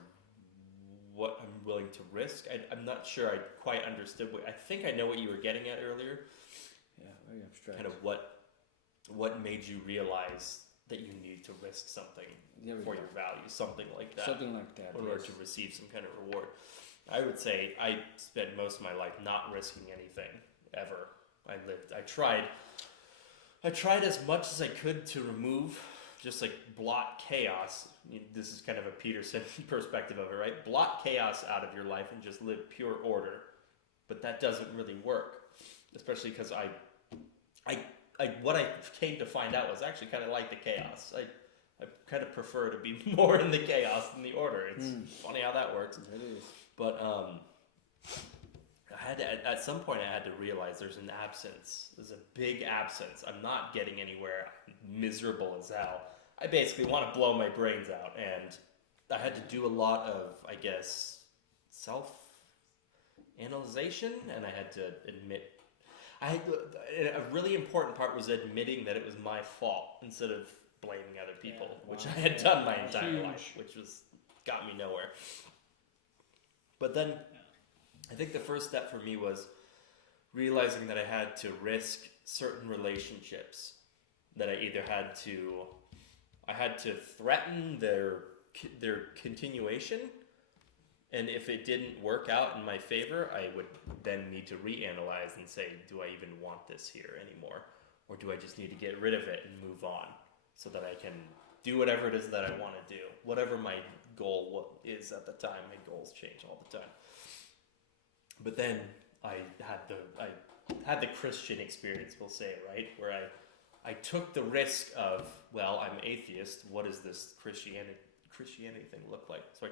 what I'm willing to risk, I'm not sure I quite understood. I think I know what you were getting at earlier. Yeah, very abstract. Kind of what made you realize that you need to risk something There we for go. your values, something like that, Something like that. in order yes. to receive some kind of reward. I would say I spent most of my life not risking anything ever. I tried as much as I could to remove, just like blot chaos. This is kind of a Peterson perspective of it, right? Blot chaos out of your life and just live pure order. But that doesn't really work, especially because what I came to find out was I actually kind of like the chaos. I kind of prefer to be more in the chaos than the order. It's funny how that works. It is. But I had to, at some point I had to realize there's an absence. There's a big absence. I'm not getting anywhere. I'm miserable as hell. I basically want to blow my brains out, and I had to do a lot of, I guess, self-analyzation, and I had to admit. A really important part was admitting that it was my fault instead of blaming other people, Yeah, which wow. I had done my entire Huge. life, which got me nowhere. But then I think the first step for me was realizing that I had to risk certain relationships, that I either had to threaten their continuation, and if it didn't work out in my favor, I would then need to reanalyze and say, do I even want this here anymore? Or do I just need to get rid of it and move on so that I can do whatever it is that I want to do? Whatever my goal is at the time. My goals change all the time. But then I had the Christian experience, we'll say, right? Where I took the risk of, well, I'm atheist. What does this Christianity thing look like? So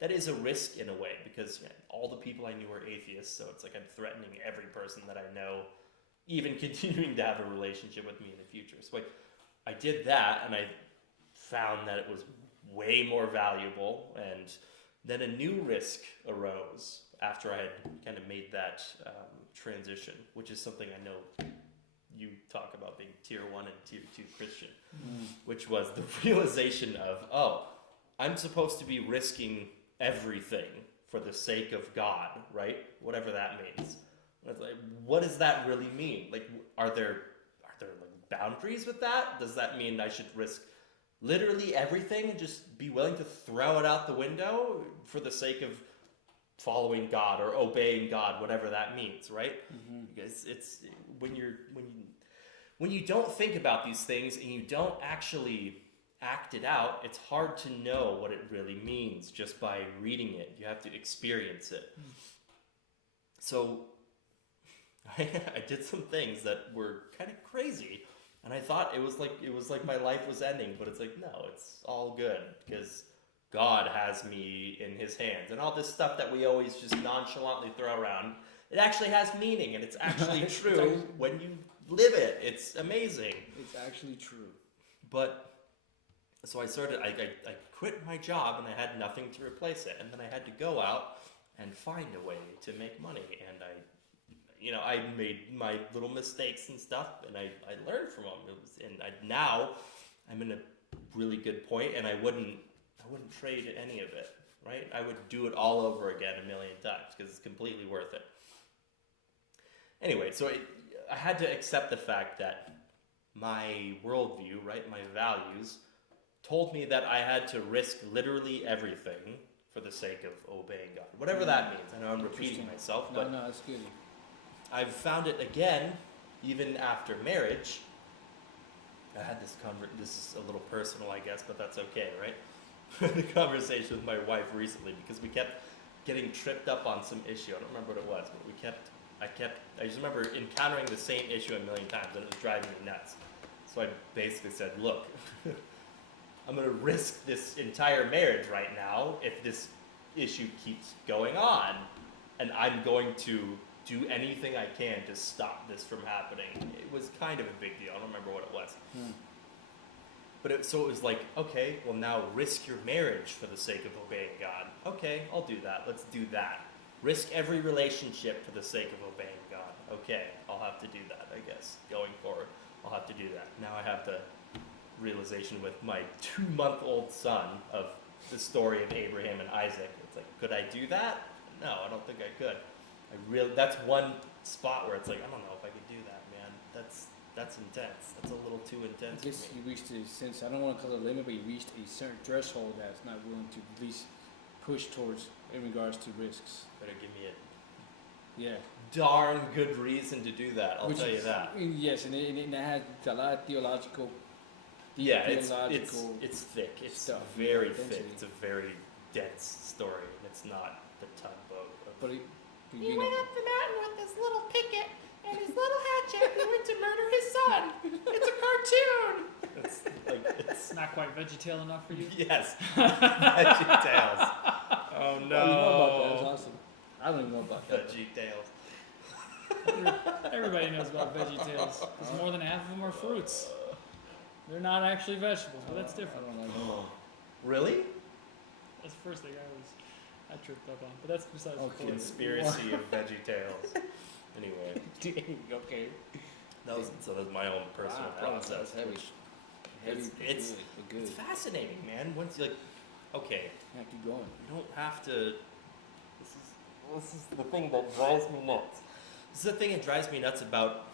that is a risk in a way, because all the people I knew were atheists, so it's like I'm threatening every person that I know, even continuing to have a relationship with me in the future. So I did that, and I found that it was way more valuable, and then a new risk arose after I had kind of made that transition, which is something I know you talk about, being tier 1 and tier 2 Christian, which was the realization of, I'm supposed to be risking everything for the sake of God, right? Whatever that means. It's like, what does that really mean? Like, are there like boundaries with that? Does that mean I should risk literally everything and just be willing to throw it out the window for the sake of following God or obeying God, whatever that means, right? Because it's when you don't think about these things and you don't actually act it out, it's hard to know what it really means just by reading it. You have to experience it. So I did some things that were kind of crazy, and I thought it was like my life was ending, but it's like, no, it's all good because God has me in his hands. And all this stuff that we always just nonchalantly throw around, it actually has meaning, and it's actually true when you live it. It's amazing. It's actually true. But so I quit my job, and I had nothing to replace it. And then I had to go out and find a way to make money. And I made my little mistakes and stuff, and I learned from them. Now I'm in a really good point, and I wouldn't trade any of it, right? I would do it all over again a million times because it's completely worth it. Anyway, so I had to accept the fact that my worldview, right, my values, told me that I had to risk literally everything for the sake of obeying God. Whatever that means. I know I'm repeating myself, but No, it's good. I've found it again, even after marriage. I had this is a little personal, I guess, but that's okay, right? The conversation with my wife recently, because we kept getting tripped up on some issue. I don't remember what it was, but I just remember encountering the same issue a million times, and it was driving me nuts. So I basically said, look, I'm going to risk this entire marriage right now if this issue keeps going on, and I'm going to do anything I can to stop this from happening. It was kind of a big deal. I don't remember what it was. But it was like, okay, well now risk your marriage for the sake of obeying God. Okay, I'll do that. Let's do that. Risk every relationship for the sake of obeying God. okay, I'll have to do that, I guess. Going forward, I'll have to do that. Now I have the realization with my 2-month-old son of the story of Abraham and Isaac. It's like, could I do that? No, I don't think I could. That's one spot where it's like, I don't know if I could do that, man. That's intense. That's a little too I intense guess for me. you reached a sense, I don't want to call it a limit, but you reached a certain threshold that's not willing to at least push towards in regards to risks. Better give me a Yeah. darn good reason to do that. I'll Which tell you is- that. Yes, and it had a lot of theological. Yeah, it's theological thick. It's stuff, very density. thick. It's a very dense story, and it's not the tugboat. But it, He went up the mountain with his little picket and his little hatchet and went to murder his son. It's a cartoon. It's like it's It's not quite VeggieTale enough for you. yes, Veggie Tales. Oh no, Oh, you know about that? That's awesome. I don't even know about that. Veggie Tales. Everybody knows about VeggieTales. Because more than half of them are fruits. They're not actually vegetables, but that's different. I don't know. Really? That's the first thing I tripped up on. But that's besides the Okay. point. Conspiracy of Veggie Tales. Anyway, Okay. that was my own personal Wow, that was process. heavy. which Heavy, it's- but good. It's fascinating, man. Once you like, okay, Yeah, keep going. you don't have to. This is the thing that drives me nuts. This is the thing that drives me nuts about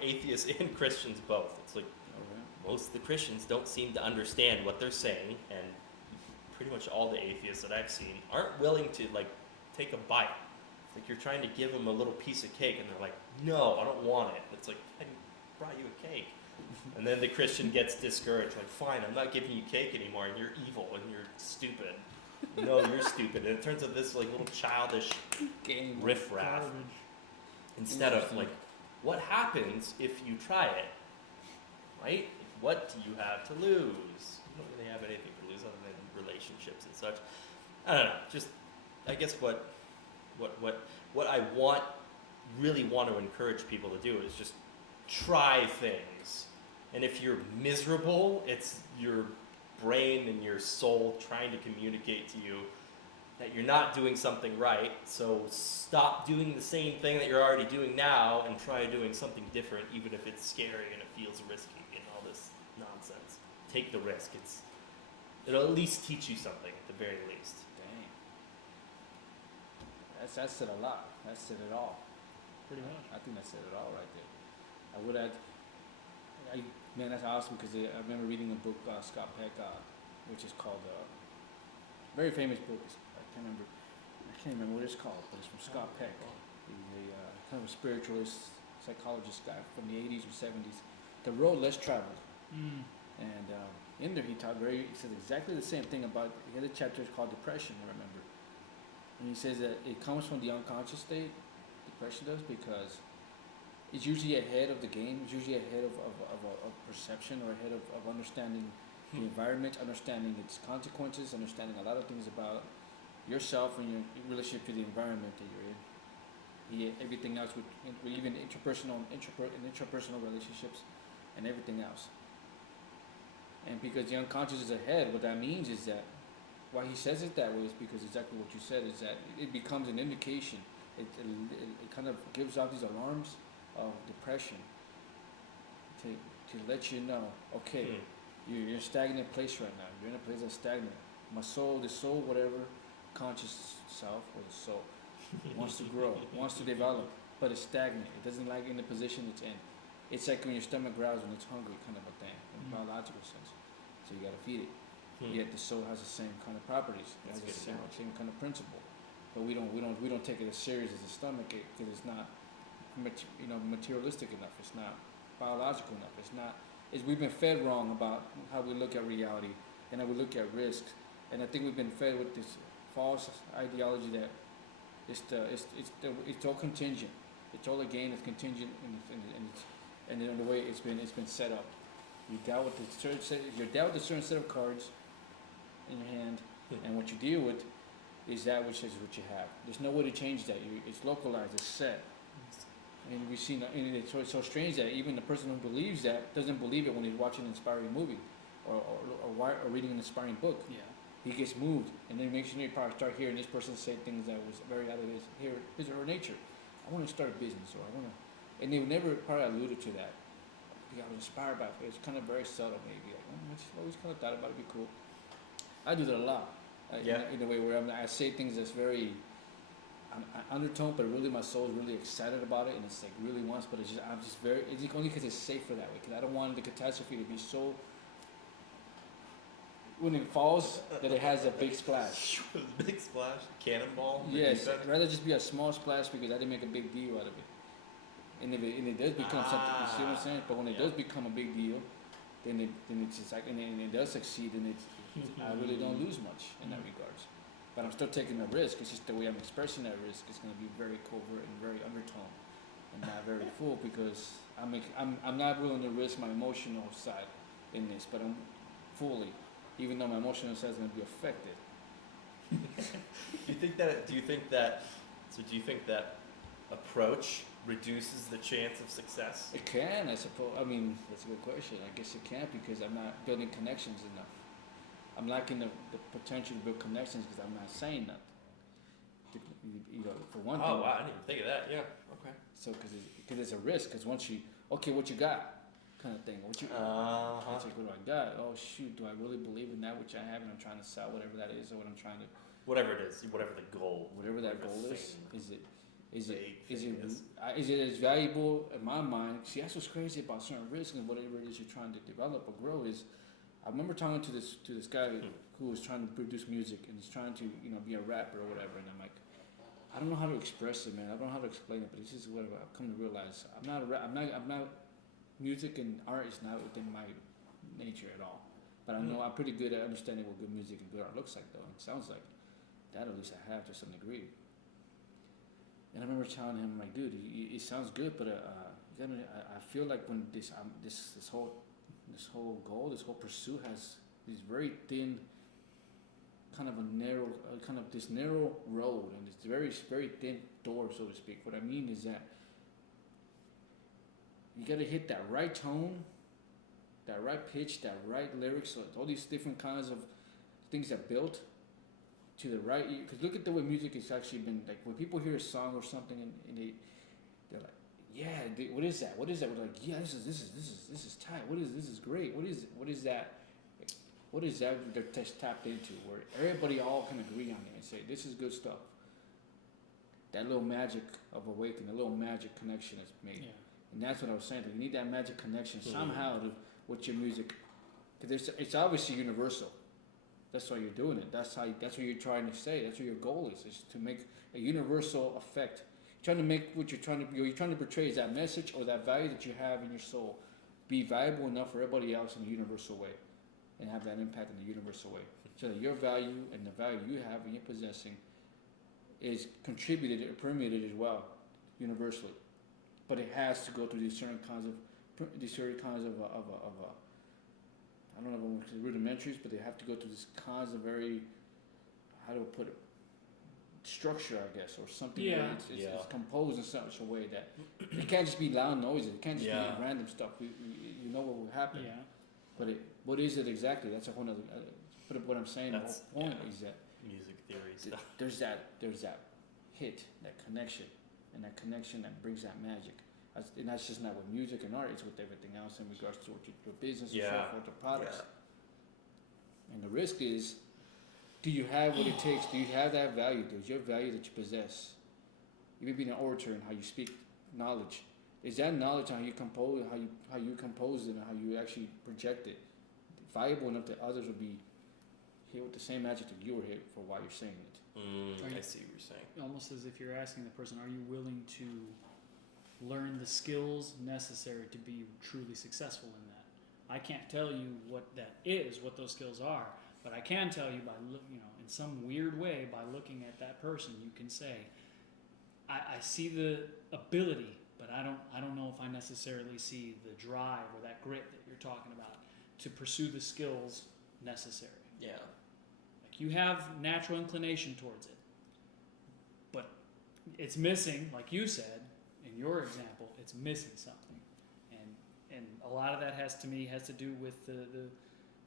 atheists and Christians both. It's like Okay. most of the Christians don't seem to understand what they're saying, and pretty much all the atheists that I've seen aren't willing to like take a bite. It's like you're trying to give them a little piece of cake, and they're like, "No, I don't want it." It's like I brought you a cake, and then the Christian gets discouraged. Like, "Fine, I'm not giving you cake anymore, and you're evil and you're stupid." No, you're stupid, and it turns out this like little childish Game. riffraff Garbage. instead of Interesting. like, what happens if you try it, right? What do you have to lose? You don't really have anything to lose other than relationships and such. I don't know. Just, I guess what I really want to encourage people to do is just try things. And if you're miserable, it's your brain and your soul trying to communicate to you that you're not doing something right, so stop doing the same thing that you're already doing now and try doing something different, even if it's scary and it feels risky and all this nonsense. Take the risk. It'll at least teach you something at the very least. Dang. That said a lot. That said it all. Pretty much. I think that said it all right there. I would add, man, that's awesome because I remember reading a book, Scott Peck, which is called, very famous book. I can't remember what it's called, but it's from Scott Peck. He's a kind of a spiritualist, psychologist guy from the 80s or 70s. The Road Less Traveled. Mm. And in there he says exactly the same thing about, the other chapter is called Depression, I remember. And he says that it comes from the unconscious state, depression does, because it's usually ahead of the game, it's usually ahead of perception or ahead of understanding the environment, understanding its consequences, understanding a lot of things about yourself and your relationship to the environment that you're in. Everything else, with even interpersonal relationships and everything else. And because the unconscious is ahead, what that means is that why he says it that way is because exactly what you said is that it becomes an indication. It kind of gives out these alarms of depression to let you know, okay, you're in a stagnant place right now. You're in a place that's stagnant. My soul, the soul, whatever, conscious self or the soul wants to grow, wants to develop, but it's stagnant. It doesn't like in the position it's in. It's like when your stomach growls when it's hungry, kind of a thing, in a biological sense. So you got to feed it. Yet the soul has the same kind of properties. It has That's the good to same kind of principle. But we don't take it as serious as the stomach because it's not, materialistic enough. It's not biological enough. We've been fed wrong about how we look at reality and how we look at risks. And I think we've been fed with this false ideology that it's all contingent. It's all a game that's contingent and in the way it's been set up. You're dealt with a certain set of cards in your hand, and what you deal with is that which is what you have. There's no way to change that. It's localized. It's set. And we've seen, and it's so strange that even the person who believes that doesn't believe it when he's watching an inspiring movie or reading an inspiring book. Yeah. He gets moved, and then makes you probably start hearing this person say things that was very out of his or her nature, I want to start a business, or I want to, and they never probably alluded to that. I was inspired by it. It's kind of very subtle, maybe. Like, I just always kind of thought about it'd be cool. I do that a lot. In a way where I say things that's very undertone, but really my soul's really excited about it, and it's like really wants, but I'm just very. It's only because it's safer that way. Because I don't want the catastrophe to be so. When it falls, that it has a big splash. Big splash, cannonball. Yes, I'd rather just be a small splash because I didn't make a big deal out of it. And if it does become something, you see what I'm saying? But when it does become a big deal, then it's just like, and it does succeed, and I really don't lose much in that regards. But I'm still taking a risk. It's just the way I'm expressing that risk is going to be very covert and very undertone, and not very full, because I'm not willing to risk my emotional side in this, but I'm fully, even though my emotional side is going to be affected. Do you think that approach reduces the chance of success? It can, I suppose. I mean, that's a good question. I guess it can, because I'm not building connections enough. I'm lacking the potential to build connections because I'm not saying nothing. For one thing. Oh wow, I didn't even think of that. Yeah. Okay. So, because it's a risk. Because once okay, what you got, kind of thing. What do I got? Oh shoot, do I really believe in that which I have and I'm trying to sell, whatever that is, or what I'm trying to. Whatever it is, whatever the goal. Whatever that goal is it Is as valuable in my mind? See, that's what's crazy about certain risks and whatever it is you're trying to develop or grow is. I remember talking to this guy who was trying to produce music, and he's trying to be a rapper or whatever, and I'm like, I don't know how to express it, man. I don't know how to explain it, but this is what I've come to realize. I'm not. Music and art is not within my nature at all. But I know I'm pretty good at understanding what good music and good art looks like, though. It sounds like that, at least I have to some degree. And I remember telling him, like, dude, it sounds good, but I feel like when this whole goal, this whole pursuit has this very thin, kind of this narrow road and this very, very thin door, so to speak. What I mean is that you got to hit that right tone, that right pitch, that right lyrics, so all these different kinds of things that built to the right. Because look at the way music has actually been, like, when people hear a song or something and they're like, yeah, what is that? What is that? We're like, yeah, this is tight. This is great. What is that? What is that they're tapped into, where everybody all can agree on it and say, this is good stuff. That little magic of awakening, a little magic connection is made. Yeah. And that's what I was saying. You need that magic connection somehow with your music, because it's obviously universal. That's why you're doing it. That's what you're trying to say. That's what your goal is to make a universal effect. You're trying to make what you're trying to portray is that message or that value that you have in your soul be valuable enough for everybody else in a universal way, and have that impact in a universal way, so that your value and the value you have and you're possessing is contributed or permeated as well, universally. But it has to go through these certain kinds of I don't know if it's rudimentaries, but they have to go through these kinds of very, how do I put it, structure, I guess, or something. Yeah. Where it's composed in such a way that it can't just be loud noises. It can't just be random stuff. You know what will happen. Yeah. But what is it exactly? That's a whole other. But what I'm saying, the whole point is that music theory stuff. There's that hit, that connection, and that connection that brings that magic. And that's just not with music and art, it's with everything else in regards to your business and so forth, the products. Yeah. And the risk is, do you have what it takes? Do you have that value? Does your value that you possess, you may be an orator and how you speak knowledge, is that knowledge how you compose it and how you actually project it valuable enough that others will be hit with the same magic that you were hit for while you're saying it? I see what you're saying. Almost as if you're asking the person, are you willing to learn the skills necessary to be truly successful in that? I can't tell you what that is, what those skills are, but I can tell you by in some weird way, by looking at that person, you can say, I see the ability, but I don't know if I necessarily see the drive or that grit that you're talking about to pursue the skills necessary. Yeah. Like, you have natural inclination towards it, but it's missing, like you said, in your example, it's missing something, and a lot of that has to do with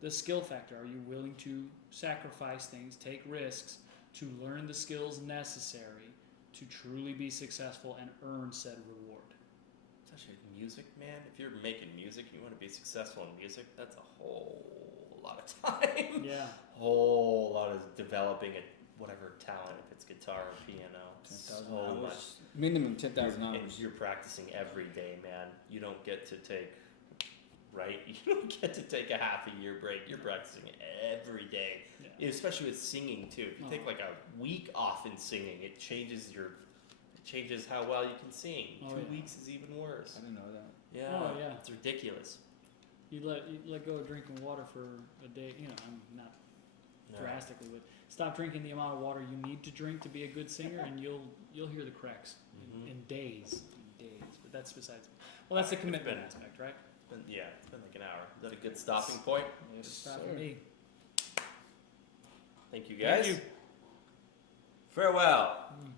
the skill factor. Are you willing to sacrifice things, take risks to learn the skills necessary to truly be successful and earn said reward. Especially music, man. If you're making music, you want to be successful in music, that's a whole lot of time. Yeah. Whole lot of developing a whatever talent, if it's guitar or piano. 10,000 So hours. much. Minimum 10,000 And hours. you're practicing every day, man. You don't get to take, right? You don't get to take a half a year break. You're practicing every day, Yeah. especially with singing too. If you take like a week off in singing, it changes how well you can sing. Oh, 2 yeah. weeks is even worse. I didn't know that. Yeah, Oh, yeah. it's ridiculous. You let go of drinking water for a day. You know, I'm not No. drastically, but stop drinking the amount of water you need to drink to be a good singer, and you'll hear the cracks Mhm. in days. But that's besides. Well, that's the commitment been- aspect, right? It's been like an hour. Is that a good stopping point? Yes, Stop sir. for me. Thank you guys. Thank you. Farewell. Mm.